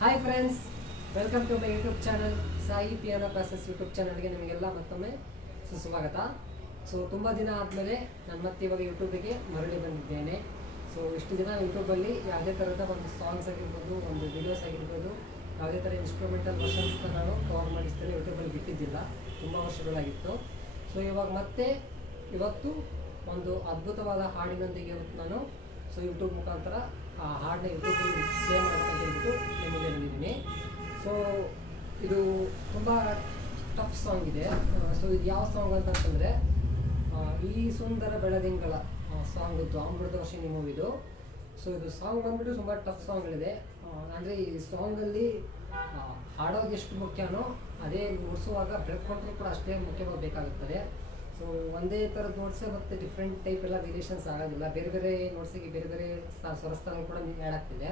Hi friends, welcome to my YouTube channel Sai piano classes YouTube ಚಾನಲ್ಗೆ ನಿಮಗೆಲ್ಲ ಮತ್ತೊಮ್ಮೆ ಸುಸ್ವಾಗತ. ಸೊ ತುಂಬ ದಿನ ಆದಮೇಲೆ ನಾನು ಮತ್ತೆ ಇವಾಗ ಯೂಟ್ಯೂಬಿಗೆ ಮರಳಿ ಬಂದಿದ್ದೇನೆ. ಸೊ ಇಷ್ಟು ದಿನ ಯೂಟ್ಯೂಬಲ್ಲಿ ಯಾವುದೇ ಥರದ ಒಂದು ಸಾಂಗ್ಸ್ ಆಗಿರ್ಬೋದು, ಒಂದು ವಿಡಿಯೋಸ್ ಆಗಿರ್ಬೋದು, ಯಾವುದೇ ಥರ ಇನ್ಸ್ಟ್ರೂಮೆಂಟಲ್ ವರ್ಷನ್ಸ್ನ ನಾನು ಕವರ್ ಮಾಡಿಸ್ತೇನೆ ಯೂಟ್ಯೂಬಲ್ಲಿ ಬಿಟ್ಟಿದ್ದಿಲ್ಲ, ತುಂಬ ವರ್ಷಗಳಾಗಿತ್ತು. ಸೊ ಇವಾಗ ಮತ್ತೆ ಇವತ್ತು ಒಂದು ಅದ್ಭುತವಾದ ಹಾಡಿನೊಂದಿಗೆ ನಾನು ಯೂಟ್ಯೂಬ್ ಮುಖಾಂತರ ಆ ಹಾಡನ್ನ ಯೂಟ್ಯೂಬಲ್ಲಿ ಪ್ಲೇ ಮಾಡೋಕ್ಕಂತ ಹೇಳ್ಬಿಟ್ಟು ನಿಮ್ಮ ಮುಂದೆ ಬಂದಿದ್ದೀನಿ. ಸೊ ಇದು ತುಂಬ ಟಫ್ ಸಾಂಗ್ ಇದೆ. ಸೊ ಇದು ಯಾವ ಸಾಂಗ್ ಅಂತಂದರೆ ಈ ಸುಂದರ ಬೆಳದಿಂಗಳ ಸಾಂಗ್ ಇತ್ತು, ಅಮೃತ ವರ್ಷಿಣಿ ಮೂವಿದು. ಸೊ ಇದು ಸಾಂಗ್ ಬಂದ್ಬಿಟ್ಟು ತುಂಬ ಟಫ್ ಸಾಂಗ್ಗಳಿದೆ. ಅಂದರೆ ಈ ಸಾಂಗಲ್ಲಿ ಹಾಡೋದು ಎಷ್ಟು ಮುಖ್ಯನೋ ಅದೇ ನುಡಿಸುವಾಗ ಬೆಳ್ಕೊಂಡ್ರೂ ಕೂಡ ಅಷ್ಟೇ ಮುಖ್ಯವಾಗಿ ಬೇಕಾಗುತ್ತದೆ. ಸೊ ಒಂದೇ ಥರದ ನೋಟ್ಸೇ ಮತ್ತು ಡಿಫ್ರೆಂಟ್ ಟೈಪ್ ಎಲ್ಲ ವೇರಿಯೇಷನ್ಸ್ ಆಗೋದಿಲ್ಲ. ಬೇರೆ ಬೇರೆ ನೋಟ್ಸಿಗೆ ಬೇರೆ ಬೇರೆ ಸ್ವರಸ್ಥಾನ ಕೂಡ ಆ್ಯಡ್ ಆಗ್ತಿದೆ.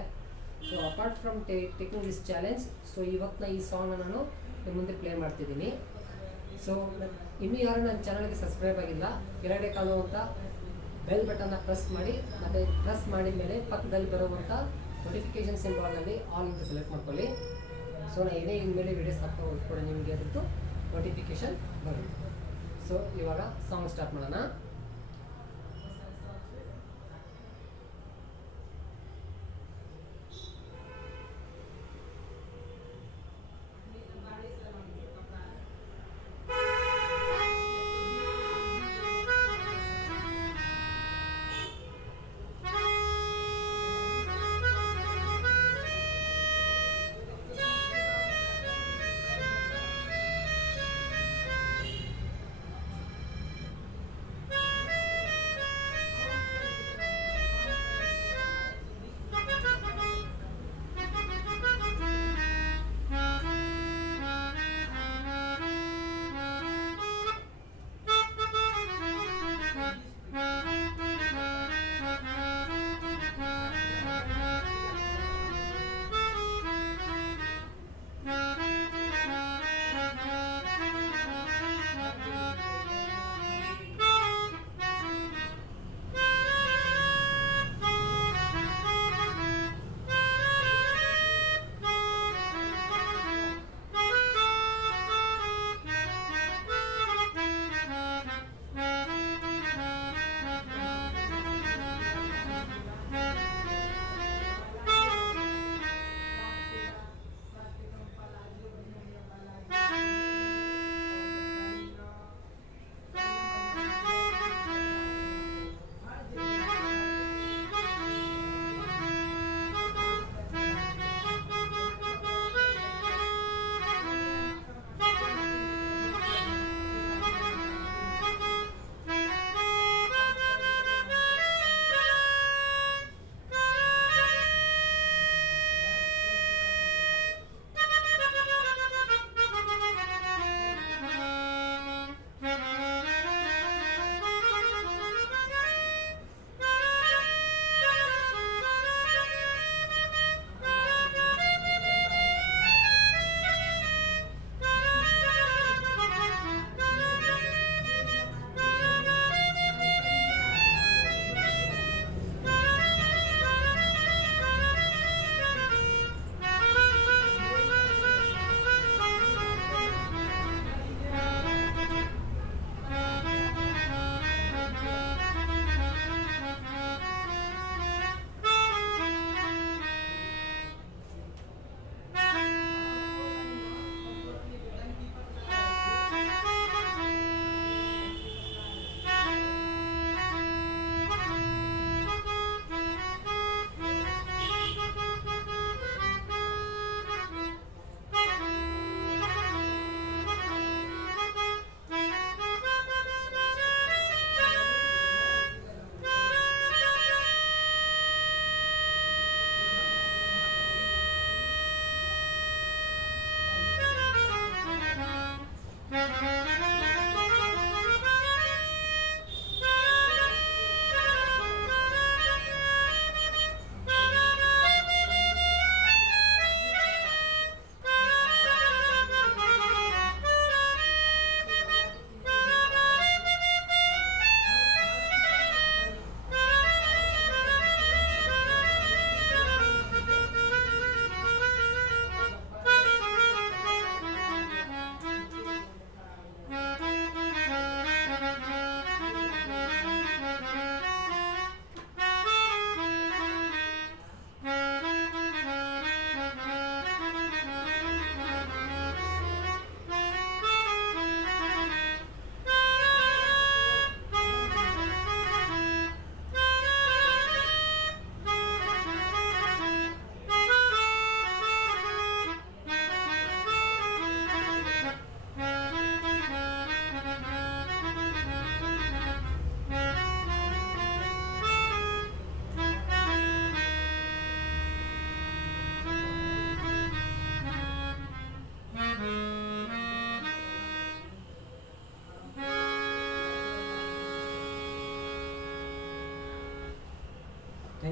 So apart from taking this challenge, so ಇವತ್ತಿನ ಈ ಸಾಂಗ್ನ ನಾನು ನಿಮ್ಮ ಮುಂದೆ ಪ್ಲೇ ಮಾಡ್ತಿದ್ದೀನಿ. ಸೊ ಇನ್ನೂ ಯಾರು ನನ್ನ ಚಾನಲ್ಗೆ ಸಬ್ಸ್ಕ್ರೈಬ್ ಆಗಿಲ್ಲ, ಕೆಳಗಡೆ ಕಾಣುವಂಥ ಬೆಲ್ ಬಟನ್ನ ಪ್ರೆಸ್ ಮಾಡಿ, ಮತ್ತು ಪ್ರೆಸ್ ಮಾಡಿದ ಮೇಲೆ ಪಕ್ಕದಲ್ಲಿ ಬರುವಂಥ ನೋಟಿಫಿಕೇಷನ್ ಸಿಂಬಾಲ್ನಲ್ಲಿ ಆಲ್ ಅಂತ ಸೆಲೆಕ್ಟ್ ಮಾಡ್ಕೊಳ್ಳಿ. ಸೊ ನಾನು ಏನೇ ಇನ್ಮೇಲೆ ವೀಡಿಯೋಸ್ ಹಾಕ್ತಾ ಹೋಗಿ ಕೂಡ ನಿಮಗೆ ಅದಕ್ಕೆ ನೋಟಿಫಿಕೇಷನ್ ಬರುತ್ತೆ. ಸೊ ಇವಾಗ ಸಾಂಗ್ ಸ್ಟಾರ್ಟ್ ಮಾಡೋಣ.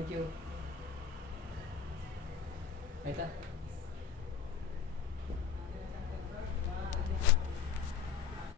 ಥ್ಯಾಂಕ್ ಯು ಆಯಿತಾ.